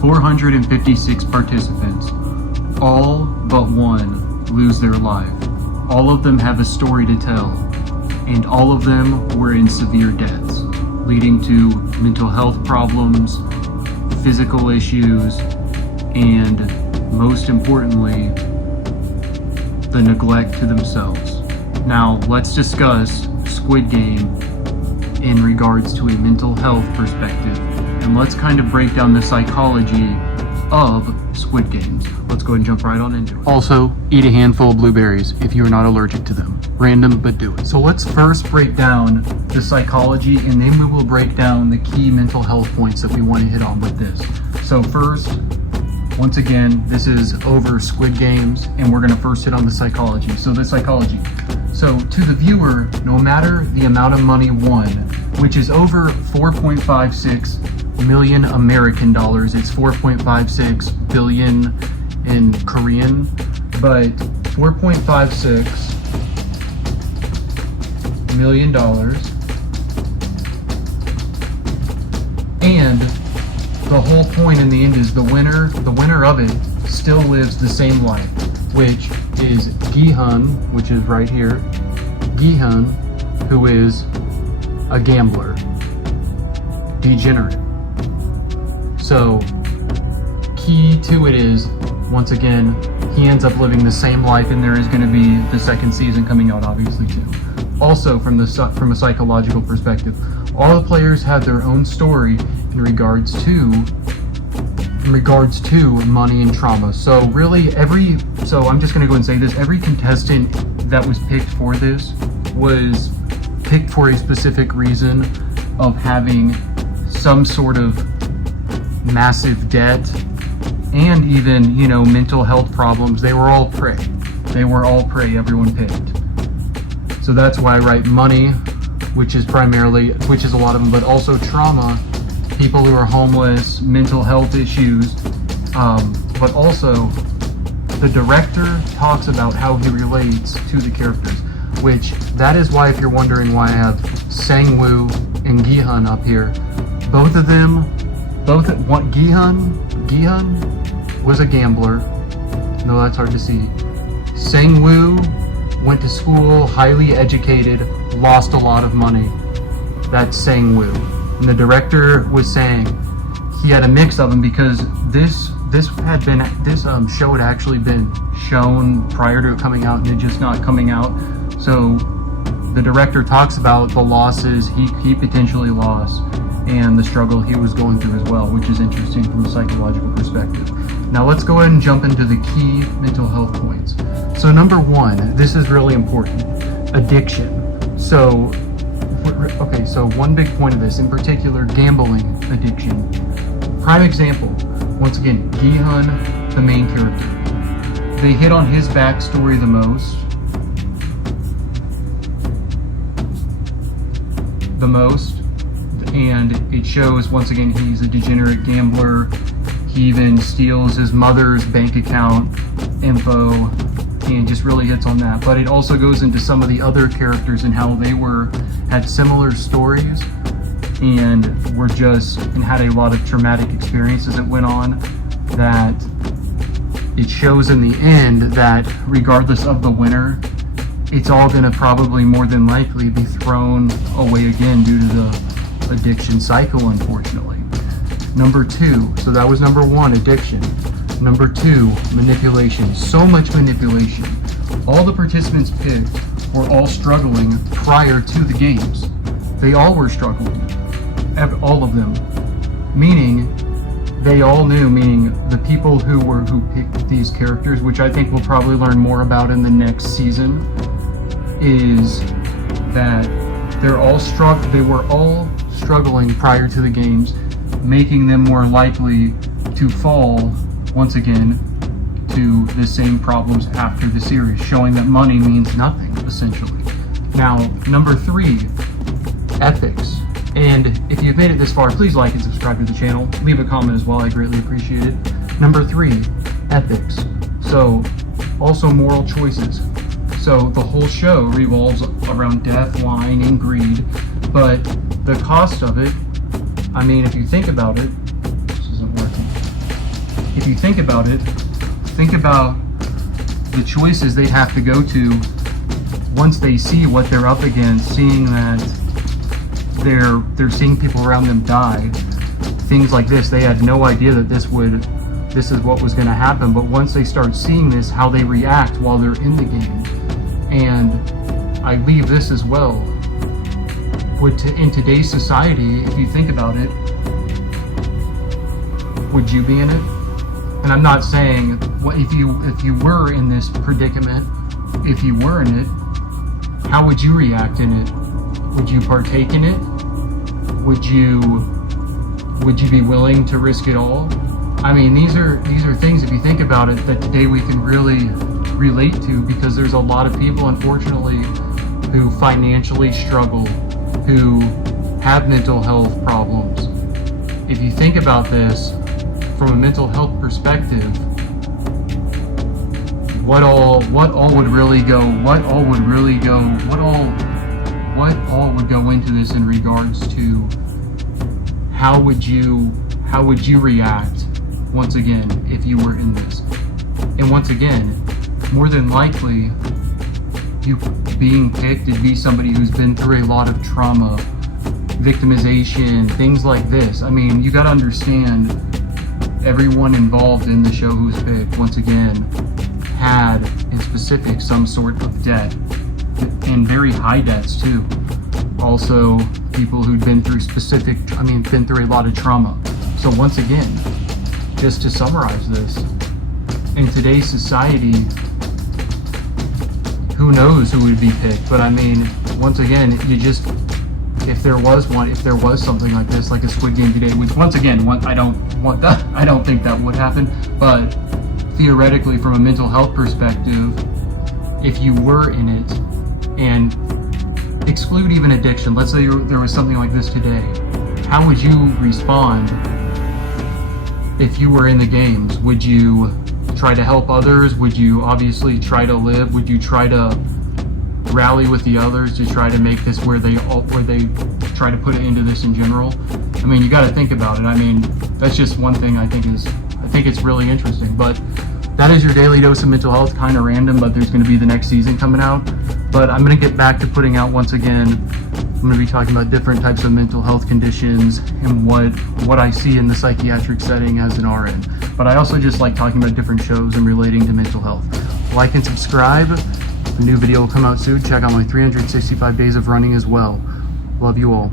456 participants, all but one lose their life. All of them have a story to tell, and all of them were in severe deaths, leading to mental health problems, physical issues, and most importantly, the neglect to themselves. Now, let's discuss Squid Game in regards to a mental health perspective, and let's kind of break down the psychology of Squid Games. Let's go ahead and jump right on into it. Also, eat a handful of blueberries if you are not allergic to them. Random, but do it. So let's first break down the psychology, and then we will break down the key mental health points that we want to hit on with this. So first, once again, this is over Squid Games, and we're going to first hit on the psychology. So the psychology. So to the viewer, no matter the amount of money won, which is over 4.56 million American dollars, it's 4.56 billion in Korean, but 4.56 million dollars, and the whole point in the end is the winner of it still lives the same life, which is Gi-hun, which is right here. Gi-hun, who is a gambler, degenerate. So, key to it is, once again, he ends up living the same life, and there is going to be the second season coming out, obviously, too. Also, from a psychological perspective, all the players have their own story in regards to money and trauma. So really, so I'm just going to go and say this: every contestant that was picked for this was picked for a specific reason of having some sort of massive debt and even, mental health problems. They were all prey. Everyone picked. So that's why I write money, which is a lot of them, but also trauma, people who are homeless, mental health issues, but also the director talks about how he relates to the characters, which that is why, if you're wondering why I have Sang-woo and Gi-hun up here, Gi-hun was a gambler. No, that's hard to see. Sang-woo went to school, highly educated, lost a lot of money. That's Sang-woo. And the director was saying he had a mix of them because this show had actually been shown prior to it coming out, and it just not coming out. So the director talks about the losses he potentially lost and the struggle he was going through as well, which is interesting from a psychological perspective. Now let's go ahead and jump into the key mental health points. So number one, this is really important, addiction. So one big point of this, in particular, gambling addiction. Prime example, once again, Gi-hun, the main character. They hit on his backstory the most. And it shows, once again, he's a degenerate gambler. He even steals his mother's bank account info and just really hits on that. But it also goes into some of the other characters and how they had similar stories and had a lot of traumatic experiences that went on, that it shows in the end that regardless of the winner, it's all going to probably more than likely be thrown away again due to the addiction cycle, unfortunately. Number two, so that was number one, addiction. Number two, manipulation. So much manipulation. All the participants picked were all struggling prior to the games. They all were struggling. All of them. Meaning, they all knew, meaning the people who picked these characters, which I think we'll probably learn more about in the next season, is that they were all struggling prior to the games, making them more likely to fall once again to the same problems after the series, showing that money means nothing, essentially. Now, number three, ethics. And if you've made it this far, please like and subscribe to the channel. Leave a comment as well, I greatly appreciate it. Number three, ethics. So, also moral choices. So the whole show revolves around death, lying, and greed, but the cost of it, I mean, if you think about it, this isn't working. you think about it, think about the choices they have to go to once they see what they're up against, seeing that they're seeing people around them die. Things like this, they had no idea that this is what was going to happen, but once they start seeing this, how they react while they're in the game. And I leave this as well. In today's society, if you think about it, would you be in it? And I'm not saying if you were in this predicament, if you were in it, how would you react in it? Would you partake in it? Would you be willing to risk it all? I mean, these are things, if you think about it, that today we can really relate to, because there's a lot of people, unfortunately, who financially struggle, who have mental health problems. If you think about this from a mental health perspective, what all would go into this in regards to how would you react once again if you were in this? And once again, more than likely, you being picked to be somebody who's been through a lot of trauma, victimization, things like this. I mean, you got to understand, everyone involved in the show who's picked, once again, had in specific some sort of debt, and very high debts too. Also, people who'd been through been through a lot of trauma. So once again, just to summarize this, in today's society, who knows who would be picked? But I mean, once again, if there was something like this, like a Squid Game today, which once again, I don't think that would happen, but theoretically, from a mental health perspective, if you were in it, and exclude even addiction, let's say there was something like this today, how would you respond if you were in the games? Would you try to help others? Would you obviously try to live? Would you try to rally with the others to try to make this where they try to put it into this in general? I mean, you got to think about it. I mean, that's just one thing I think it's really interesting. But that is your daily dose of mental health. Kind of random, but there's going to be the next season coming out. But I'm going to get back to putting out, once again, I'm going to be talking about different types of mental health conditions and what I see in the psychiatric setting as an RN. But I also just like talking about different shows and relating to mental health. Like and subscribe. A new video will come out soon. Check out my 365 days of running as well. Love you all.